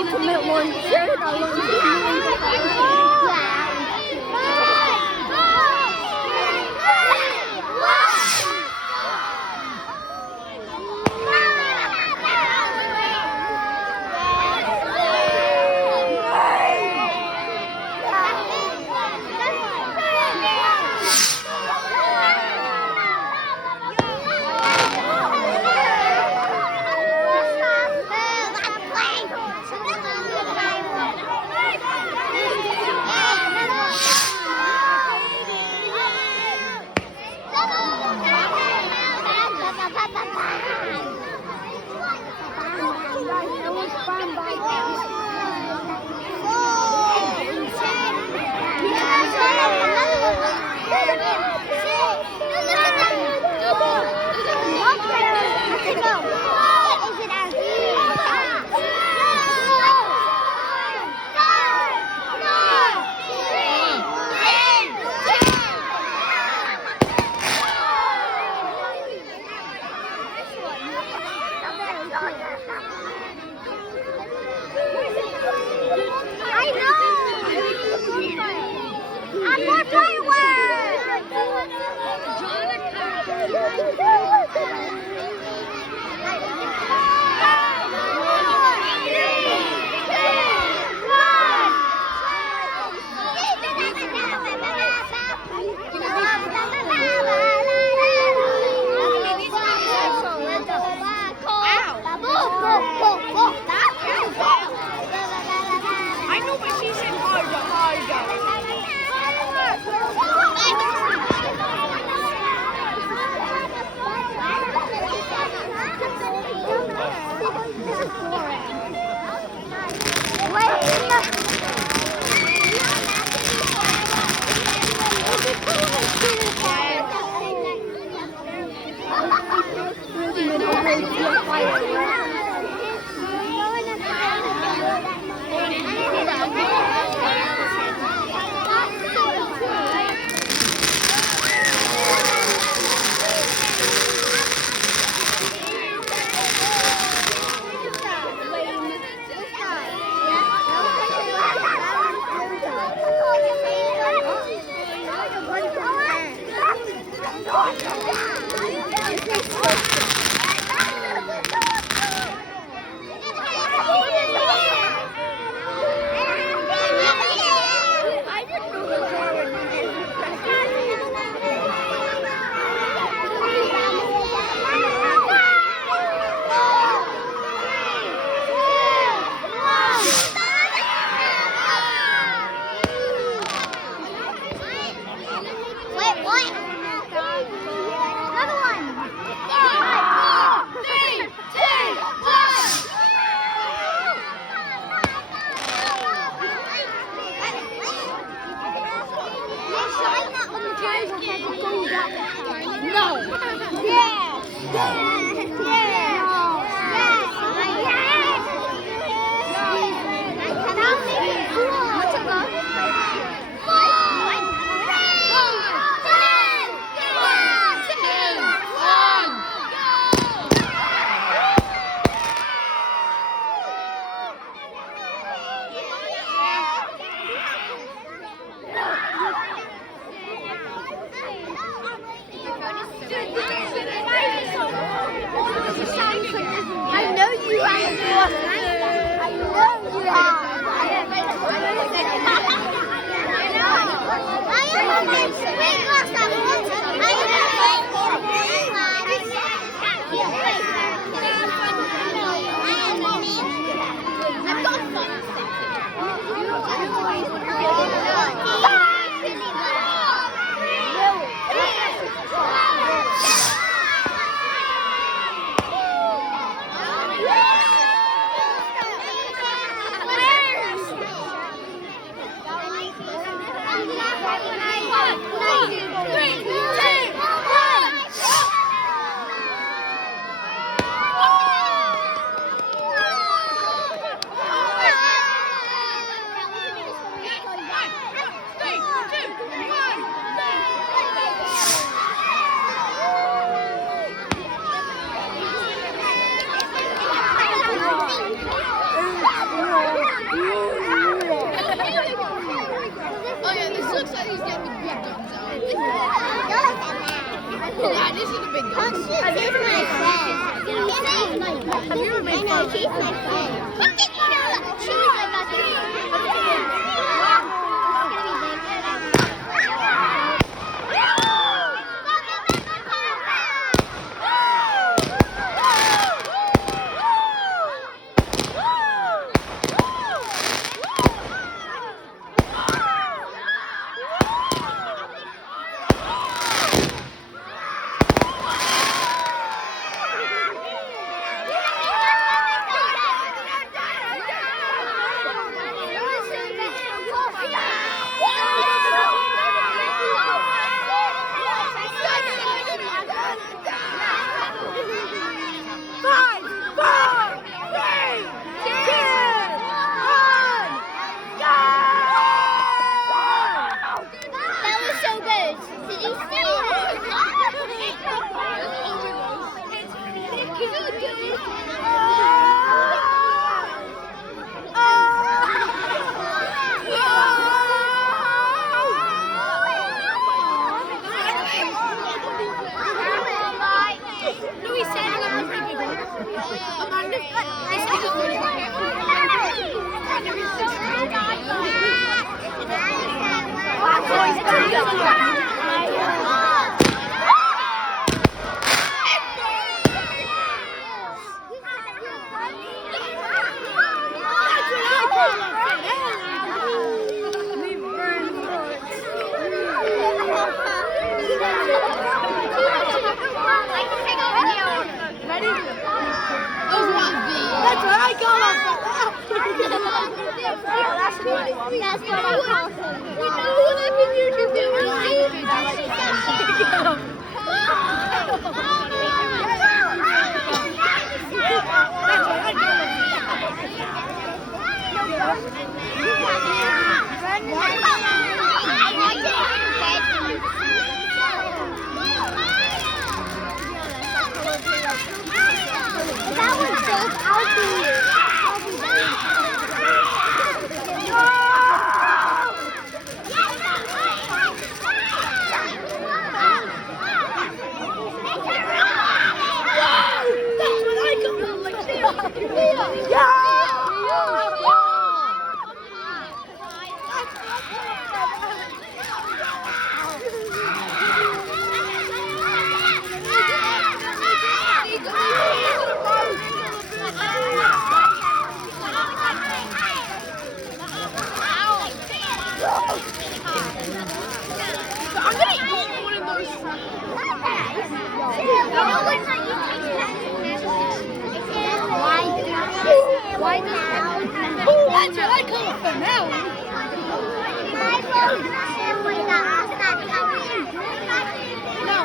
ultimate launcher. said he's getting the big guns out. Yeah, these are the big guns. He's my friend. Have you ever made fun of She's my friend. She's my That's what I call him. You know what I think you should do? That was both out there. I'm gonna eat one of those. Why now? Oh, that's what I call a finale. No,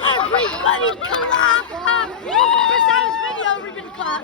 Everybody clap! This time video, everybody clap!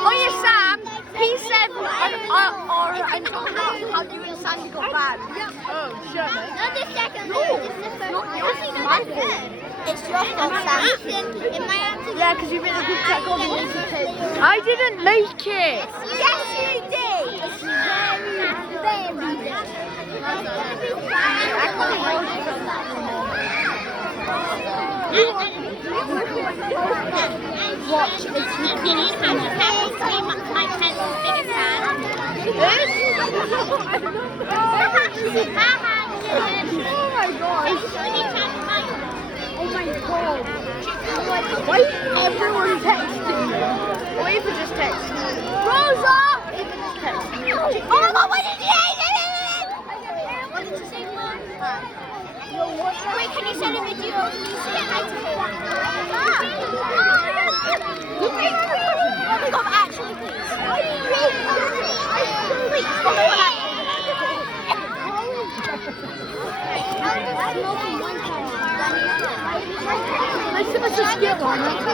Oh yeah, Sam. He said, and how you and Sandy got banned. Oh, shut Not the second one. It's your fault, Sam. In my answer. Yeah, because you've been a good tech on the I didn't make it. Yes, you did. It's very, Watch this. my pencil's biggest fan. Oh my god. Oh my god. Why is everyone texting? Or even just texting. Rosa! Even just texting. Oh my god, what did you say? What did you say, Mom? Wait, can you send a video? Can you say hi to me? Oh my god,